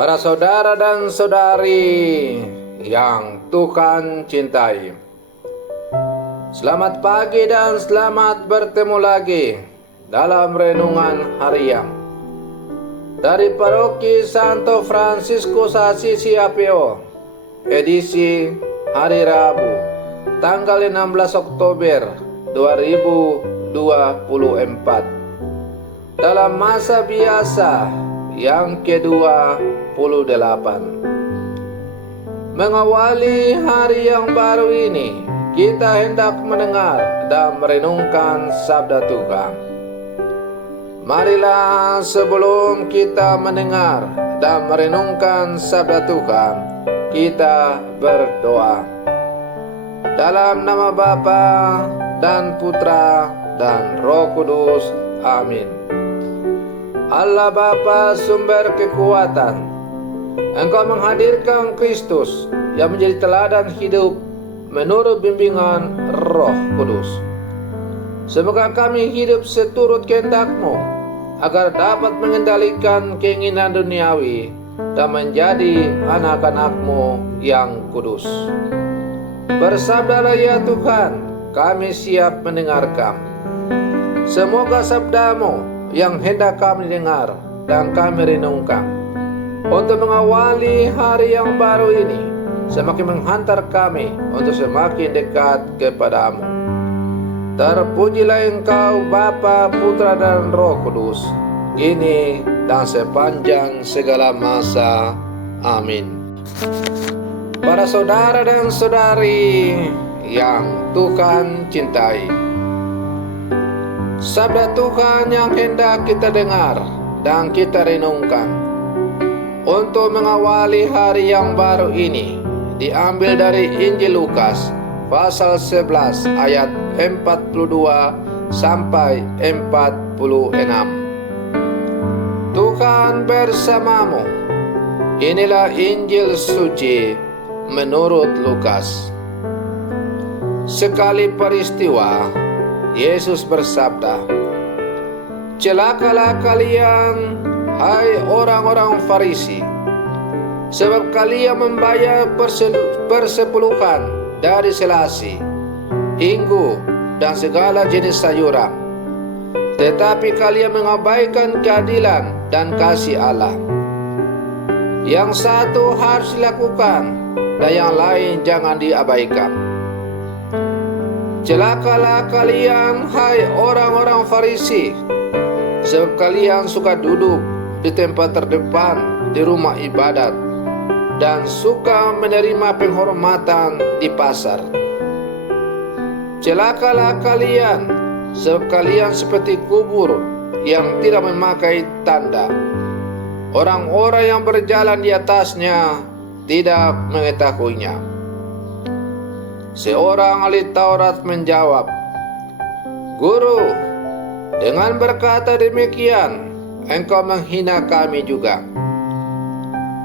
Para saudara dan saudari yang Tuhan cintai, selamat pagi dan selamat bertemu lagi dalam renungan harian dari Paroki Santo Fransiskus Assisi APO, edisi hari Rabu, tanggal 16 Oktober 2024, dalam masa biasa yang ke-28. Mengawali hari yang baru ini, kita hendak mendengar dan merenungkan sabda Tuhan. Marilah sebelum kita mendengar dan merenungkan sabda Tuhan, kita berdoa. Dalam nama Bapa dan Putra dan Roh Kudus. Amin. Allah Bapa sumber kekuatan, Engkau menghadirkan Kristus yang menjadi teladan hidup menurut bimbingan Roh Kudus. Semoga kami hidup seturut kehendak-Mu, agar dapat mengendalikan keinginan duniawi dan menjadi anak-anak-Mu yang kudus. Bersabdalah ya Tuhan, kami siap mendengarkan. Semoga sabda-Mu yang hendak kami dengar dan kami renungkan, untuk mengawali hari yang baru ini, semakin menghantar kami untuk semakin dekat kepadamu. Terpujilah Engkau Bapa, Putra dan Roh Kudus, kini dan sepanjang segala masa. Amin. Para saudara dan saudari yang Tuhan cintai, sabda Tuhan yang hendak kita dengar dan kita renungkan untuk mengawali hari yang baru ini diambil dari Injil Lukas pasal 11 ayat 42 sampai 46. Tuhan bersamamu. Inilah Injil suci menurut Lukas. Sekali peristiwa, Yesus bersabda, "Celakalah kalian, hai orang-orang Farisi, sebab kalian membayar persepuluhan dari selasi, inggu, dan segala jenis sayuran, tetapi kalian mengabaikan keadilan dan kasih Allah. Yang satu harus dilakukan dan yang lain jangan diabaikan. Celakalah kalian, hai orang-orang Farisi, sebab kalian suka duduk di tempat terdepan di rumah ibadat dan suka menerima penghormatan di pasar. Celakalah kalian, sebab kalian seperti kubur yang tidak memakai tanda. Orang-orang yang berjalan di atasnya tidak mengetahuinya." Seorang ahli Taurat menjawab, "Guru, dengan berkata demikian, engkau menghina kami juga."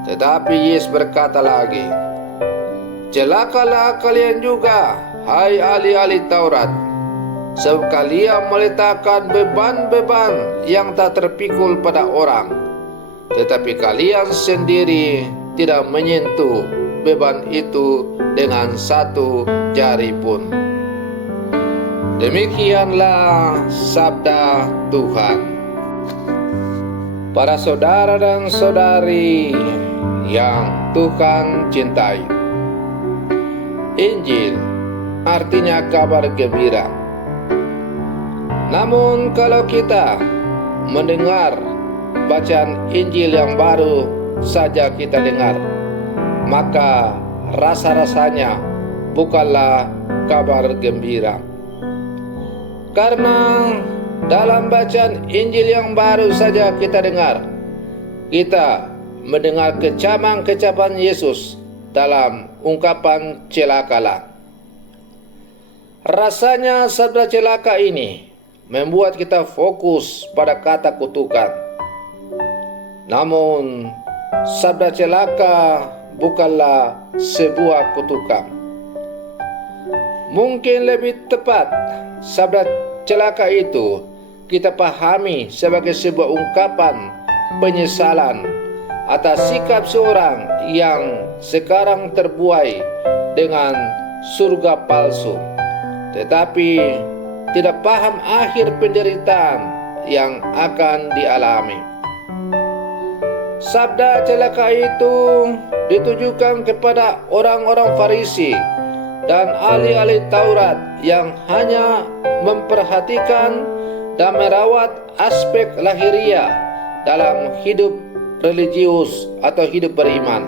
Tetapi Yesus berkata lagi, "Celakalah kalian juga, hai ahli-ahli Taurat, sebab kalian meletakkan beban-beban yang tak terpikul pada orang, tetapi kalian sendiri tidak menyentuh beban itu dengan satu jari pun." Demikianlah sabda Tuhan. Para saudara dan saudari yang Tuhan cintai, Injil artinya kabar gembira. Namun kalau kita mendengar bacaan Injil yang baru saja kita dengar, maka rasa-rasanya bukanlah kabar gembira. Karena dalam bacaan Injil yang baru saja kita dengar, kita mendengar kecaman-kecaman Yesus dalam ungkapan celakalah. Rasanya sabda celaka ini membuat kita fokus pada kata kutukan. Namun sabda celaka bukanlah sebuah kutukan. Mungkin lebih tepat sabda celaka itu kita pahami sebagai sebuah ungkapan penyesalan atas sikap seorang yang sekarang terbuai dengan surga palsu, tetapi tidak paham akhir penderitaan yang akan dialami. Sabda celaka itu ditujukan kepada orang-orang Farisi dan ahli-ahli Taurat yang hanya memperhatikan dan merawat aspek lahiriah dalam hidup religius atau hidup beriman,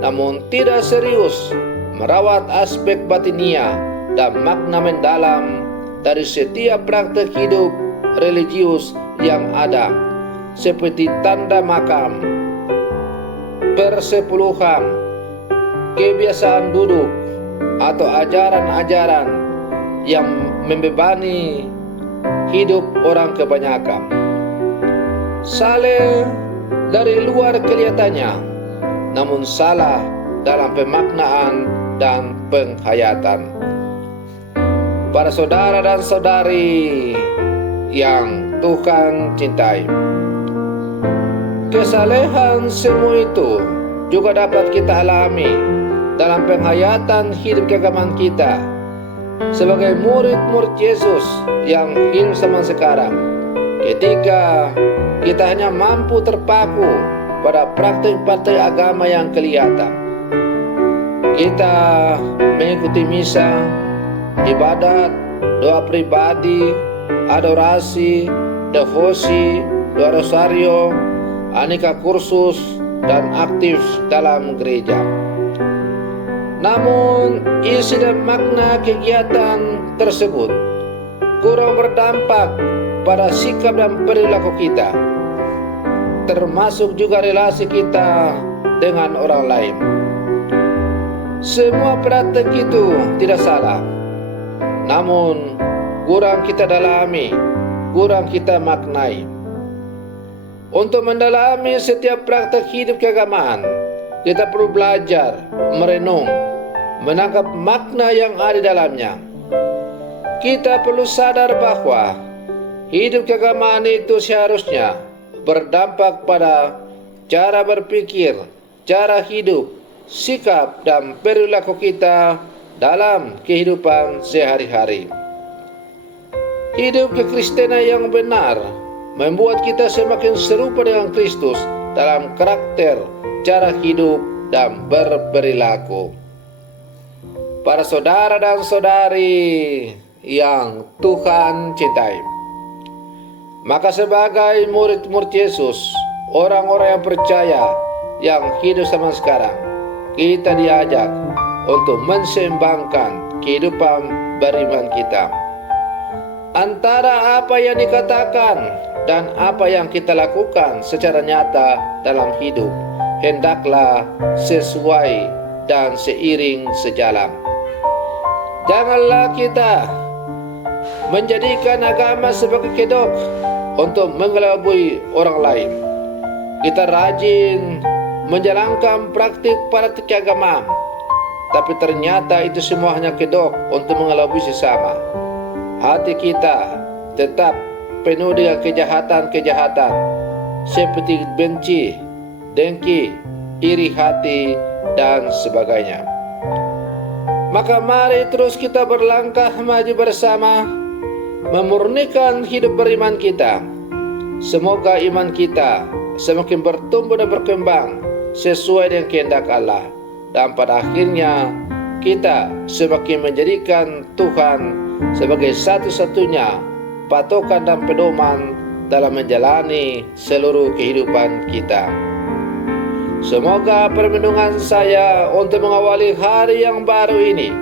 namun tidak serius merawat aspek batinia dan makna mendalam dari setiap praktek hidup religius yang ada, seperti tanda makam, persepuluhan, kebiasaan duduk, atau ajaran-ajaran yang membebani hidup orang kebanyakan. Saleh dari luar kelihatannya, namun salah dalam pemaknaan dan penghayatan. Para saudara dan saudari yang Tuhan cintai, kesalehan semua itu juga dapat kita alami dalam penghayatan hidup keagamaan kita sebagai murid-murid Yesus yang hidup zaman sekarang, ketika kita hanya mampu terpaku pada praktik-praktik agama yang kelihatan. Kita mengikuti misa, ibadat, doa pribadi, adorasi, devosi, doa rosario, aneka kursus, dan aktif dalam gereja. Namun isi dan makna kegiatan tersebut kurang berdampak pada sikap dan perilaku kita, termasuk juga relasi kita dengan orang lain. Semua praktek itu tidak salah, namun kurang kita dalami, kurang kita maknai. Untuk mendalami setiap praktek hidup keagamaan, kita perlu belajar, merenung, menangkap makna yang ada di dalamnya. Kita perlu sadar bahwa hidup keagamaan itu seharusnya berdampak pada cara berpikir, cara hidup, sikap, dan perilaku kita dalam kehidupan sehari-hari. Hidup kekristenan yang benar membuat kita semakin serupa dengan Kristus dalam karakter, cara hidup, dan berperilaku. Para saudara dan saudari yang Tuhan cintai, maka sebagai murid-murid Yesus, orang-orang yang percaya yang hidup zaman sekarang, kita diajak untuk menseimbangkan kehidupan beriman kita antara apa yang dikatakan dan apa yang kita lakukan secara nyata dalam hidup hendaklah sesuai dan seiring sejalan. Janganlah kita menjadikan agama sebagai kedok untuk mengelabui orang lain. Kita rajin menjalankan praktik keagamaan, tapi ternyata itu semua hanya kedok untuk mengelabui sesama. Hati kita tetap penuh dengan kejahatan-kejahatan seperti benci, dengki, iri hati, dan sebagainya. Maka mari terus kita berlangkah maju bersama, memurnikan hidup beriman kita. Semoga iman kita semakin bertumbuh dan berkembang sesuai dengan kehendak Allah, dan pada akhirnya kita semakin menjadikan Tuhan sebagai satu-satunya patokan dan pedoman dalam menjalani seluruh kehidupan kita. Semoga permenungan saya untuk mengawali hari yang baru ini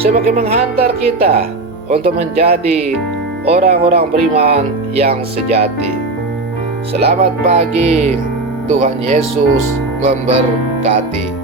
semakin menghantar kita untuk menjadi orang-orang beriman yang sejati. Selamat pagi, Tuhan Yesus memberkati.